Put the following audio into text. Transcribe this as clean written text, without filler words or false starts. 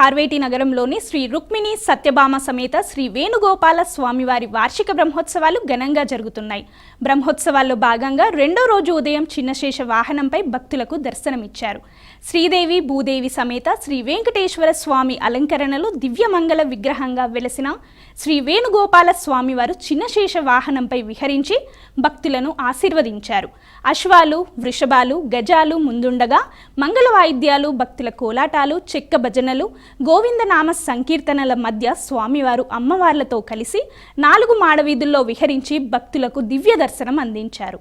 కార్వేటి నగరంలోని శ్రీ రుక్మిణి సత్యభామ సమేత శ్రీ వేణుగోపాల స్వామివారి వార్షిక బ్రహ్మోత్సవాలు ఘనంగా జరుగుతున్నాయి. బ్రహ్మోత్సవాల్లో భాగంగా రెండో రోజు ఉదయం చిన్నశేష వాహనంపై భక్తులకు దర్శనమిచ్చారు. శ్రీదేవి భూదేవి సమేత శ్రీ వెంకటేశ్వర స్వామి అలంకరణలో దివ్యమంగళ విగ్రహంగా వెలసిన శ్రీ వేణుగోపాల స్వామివారు చిన్నశేష వాహనంపై విహరించి భక్తులను ఆశీర్వదించారు. అశ్వాలు, వృషభాలు, గజాలు ముందుండగా మంగళ వాయిద్యాలు, భక్తుల కోలాటాలు, చెక్క భజనలు, గోవిందనామ సంకీర్తనల మధ్య స్వామివారు అమ్మవార్లతో కలిసి 4 మాడవీధుల్లో విహరించి భక్తులకు దివ్య దర్శనం అందించారు.